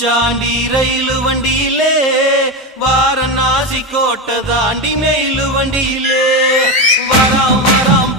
பூச்சாண்டி ரயிலு வண்டியிலே வாரணாசி கோட்டை தாண்டி மெயிலு வண்டியிலே வராம் வராம்